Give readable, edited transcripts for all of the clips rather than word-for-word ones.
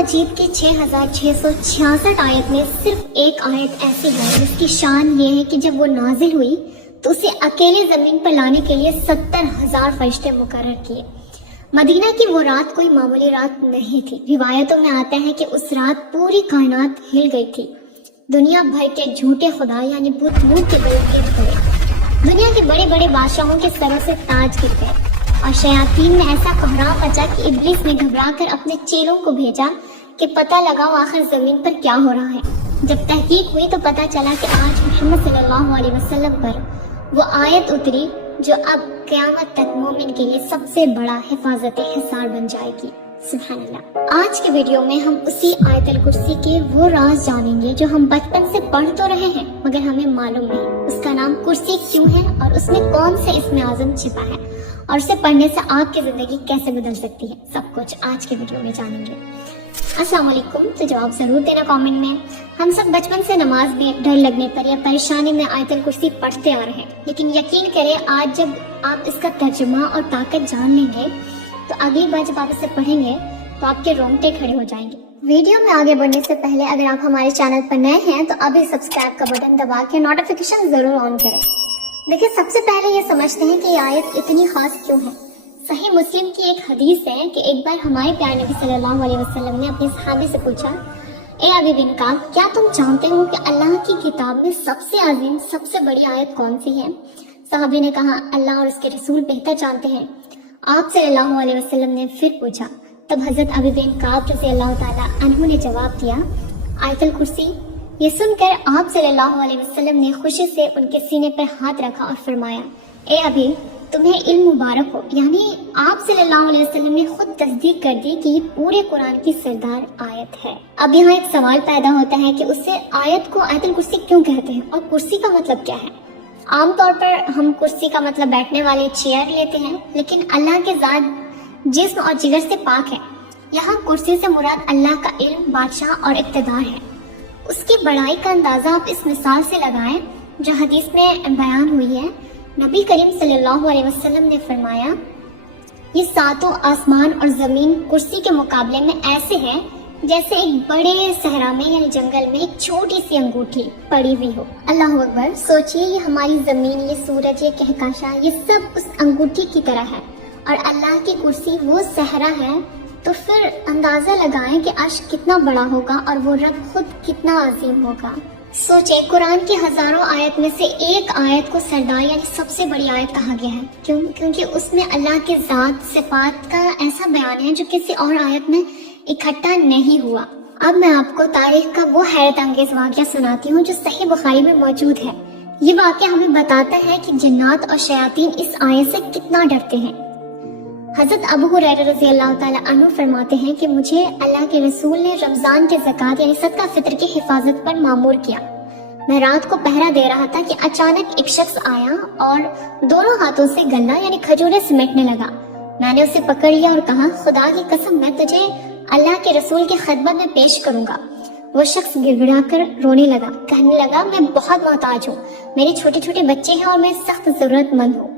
مجید کی 6666 آیت میں صرف ایک آیت ایسی ہے جس کی شان یہ ہے کہ جب وہ نازل ہوئی تو اسے اکیلے زمین پر لانے کے لیے 70,000 فرشتے مقرر کیے۔ مدینہ کی وہ رات کوئی معمولی رات نہیں تھی۔ روایتوں میں آتا ہے کہ اس رات پوری کائنات ہل گئی تھی۔ دنیا بھر کے جھوٹے خدا یعنی بت مورتی کے پڑے، دنیا کے بڑے بڑے بادشاہوں کے سروں سے تاج گر گئے اور شیاطین نے ایسا کوہرام مچا کہ ابلیس نے گھبرا کر اپنے چیلوں کو بھیجا کہ پتہ لگاؤ آخر زمین پر کیا ہو رہا ہے۔ جب تحقیق ہوئی تو پتہ چلا کہ آج محمد صلی اللہ علیہ وسلم پر وہ آیت اتری جو اب قیامت تک مومن کے لیے سب سے بڑا حفاظت حصار بن جائے گی۔ سبحان اللہ۔ آج کے ویڈیو میں ہم اسی آیت الکرسی کے وہ راز جانیں گے جو ہم بچپن سے پڑھ تو رہے ہیں مگر ہمیں معلوم نہیں اس کا نام کرسی کیوں ہے اور اس میں کون سے اسم اعظم چھپا ہے اور اسے پڑھنے سے آپ کی زندگی کیسے بدل سکتی ہے، سب کچھ آج کے ویڈیو میں جانیں گے۔ السلام علیکم۔ تو جواب ضرور دینا کامنٹ میں۔ ہم سب بچپن سے نماز میں ڈر لگنے پر یا پریشانی میں آیت الکرسی پڑھتے آ رہے ہیں، لیکن یقین کریں آج جب آپ اس کا ترجمہ اور طاقت جان لیں گے تو اگلی بار جب آپ اسے پڑھیں گے تو آپ کے رونگٹے کھڑے ہو جائیں گے۔ ویڈیو میں آگے بڑھنے سے پہلے اگر آپ ہمارے چینل پر نئے ہیں تو ابھی سبسکرائب کا بٹن دبا کے نوٹیفیکیشن ضرور آن کریں۔ دیکھیں سب سے پہلے یہ سمجھتے ہیں کہ یہ آیت اتنی خاص کیوں ہے۔ صحیح مسلم کی ایک حدیث ہے کہ ایک بار ہمارے پیارے نبی صلی اللہ علیہ وسلم نے اپنے صحابی سے پوچھا، اے ابی بن کعب، کیا تم جانتے ہو کہ اللہ کی کتاب میں سب سے عظیم سب سے بڑی آیت کون سی ہے؟ صحابی نے کہا، اللہ اور اس کے رسول بہتر جانتے ہیں۔ آپ صلی اللہ علیہ وسلم نے پھر پوچھا، تب حضرت ابی بن کعب رضی اللہ تعالیٰ عنہ نے جواب دیا، آیت الکرسی۔ یہ سن کر آپ صلی اللہ علیہ وسلم نے خوشی سے ان کے سینے پر ہاتھ رکھا اور فرمایا، اے ابی تمہیں علم مبارک ہو، یعنی آپ صلی اللہ علیہ وسلم نے خود تصدیق کر دی کہ یہ پورے قرآن کی سردار آیت ہے۔ اب یہاں ایک سوال پیدا ہوتا ہے کہ اسے آیت کو آیت الکرسی کیوں کہتے ہیں اور کرسی کا مطلب کیا ہے؟ عام طور پر ہم کرسی کا مطلب بیٹھنے والے چیئر لیتے ہیں، لیکن اللہ کے ذات جسم اور جگر سے پاک ہے۔ یہاں کرسی سے مراد اللہ کا علم، بادشاہ اور اقتدار ہے۔ اس کی بڑائی کا اندازہ آپ اس مثال سے لگائیں جو حدیث میں بیان ہوئی ہے۔ نبی کریم صلی اللہ علیہ وسلم نے فرمایا، یہ ساتوں آسمان اور زمین کرسی کے مقابلے میں ایسے ہیں جیسے ایک بڑے صحرا میں یعنی جنگل میں ایک چھوٹی سی انگوٹھی پڑی ہوئی ہو۔ اللہ اکبر۔ سوچئے یہ ہماری زمین، یہ سورج، یہ کہکشاں، یہ سب اس انگوٹھی کی طرح ہے اور اللہ کی کرسی وہ صحرا ہے، تو پھر اندازہ لگائیں کہ عرش کتنا بڑا ہوگا اور وہ رب خود کتنا عظیم ہوگا۔ سوچیں قرآن کی ہزاروں آیت میں سے ایک آیت کو سردار یعنی سب سے بڑی آیت کہا گیا ہے۔ کیونکہ اس میں اللہ کے ذات صفات کا ایسا بیان ہے جو کسی اور آیت میں اکٹھا نہیں ہوا۔ اب میں آپ کو تاریخ کا وہ حیرت انگیز واقعہ سناتی ہوں جو صحیح بخاری میں موجود ہے۔ یہ واقعہ ہمیں بتاتا ہے کہ جنات اور شیاطین اس آیت سے کتنا ڈرتے ہیں۔ حضرت ابو ہریرہ رضی اللہ تعالیٰ عنہ فرماتے ہیں کہ مجھے اللہ کے رسول نے رمضان کے زکوٰۃ یعنی صدقہ فطر کی حفاظت پر مامور کیا۔ میں رات کو پہرا دے رہا تھا کہ اچانک ایک شخص آیا اور دونوں ہاتھوں سے گنا یعنی کھجوریں سمیٹنے لگا۔ میں نے اسے پکڑ لیا اور کہا، خدا کی قسم میں تجھے اللہ کے رسول کی خدمت میں پیش کروں گا۔ وہ شخص گڑ گڑا کر رونے لگا، کہنے لگا، میں بہت محتاج ہوں، میرے چھوٹے چھوٹے بچے ہیں اور میں سخت ضرورت مند ہوں۔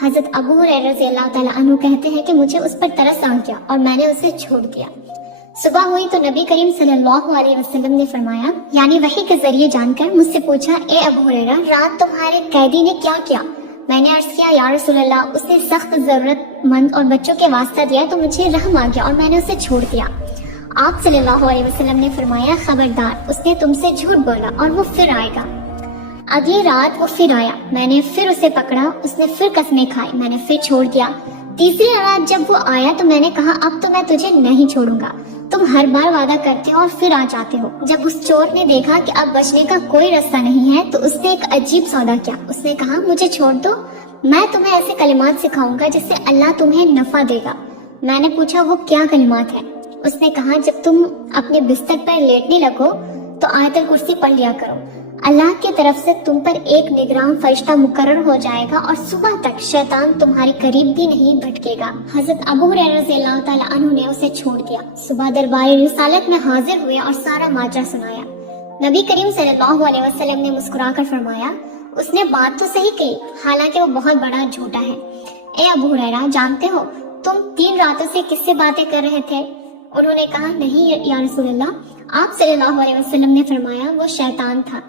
حضرت ابو ہریرہ رضی اللہ تعالیٰ عنہ کہتے ہیں کہ مجھے اس پر ترس آ گیا اور میں نے اسے چھوڑ دیا۔ صبح ہوئی تو نبی کریم صلی اللہ علیہ وسلم نے فرمایا، یعنی وحی کے ذریعے جان کر مجھ سے پوچھا، اے ابو ہریرہ رات تمہارے قیدی نے کیا کیا؟ میں نے عرض کیا، یا رسول اللہ اس نے سخت ضرورت مند اور بچوں کے واسطہ دیا تو مجھے رحم آ گیا اور میں نے اسے چھوڑ دیا۔ آپ صلی اللہ علیہ وسلم نے فرمایا، خبردار اس نے تم سے جھوٹ بولا اور وہ پھر آئے گا۔ اگلی رات وہ پھر آیا، میں نے پھر اسے پکڑا، اس نے پھر قسمیں کھائی، میں نے پھر چھوڑ دیا۔ تیسری رات جب وہ آیا تو میں نے کہا، اب تو میں تجھے نہیں چھوڑوں گا، تم ہر بار وعدہ کرتے ہو اور پھر آ جاتے ہو۔ جب اس چور نے دیکھا کہ اب بچنے کا کوئی راستہ نہیں ہے تو اس نے ایک عجیب سودا کیا۔ اس نے کہا، مجھے چھوڑ دو، میں تمہیں ایسے کلمات سکھاؤں گا جس سے اللہ تمہیں نفع دے گا۔ میں نے پوچھا، وہ کیا کلمات ہیں؟ اس نے کہا، جب تم اپنے بستر پر لیٹنے لگو تو آیت الکرسی پڑھ لیا کرو، اللہ کی طرف سے تم پر ایک نگراں فرشتہ مقرر ہو جائے گا اور صبح تک شیطان تمہارے قریب بھی نہیں بھٹکے گا۔ حضرت ابو ہریرہ رضی اللہ تعالیٰ عنہ نے اسے چھوڑ دیا۔ صبح دربار رسالت میں حاضر ہوئے اور سارا ماجرا سنایا۔ نبی کریم صلی اللہ علیہ وسلم نے مسکرا کر فرمایا، اس نے بات تو صحیح کہی، حالانکہ وہ بہت بڑا جھوٹا ہے۔ اے ابو ہریرہ جانتے ہو تم 3 راتوں سے کس سے باتیں کر رہے تھے؟ انہوں نے کہا نہیں یا رسول اللہ، آپ صلی اللہ علیہ وسلم نے فرمایا وہ شیطان تھا۔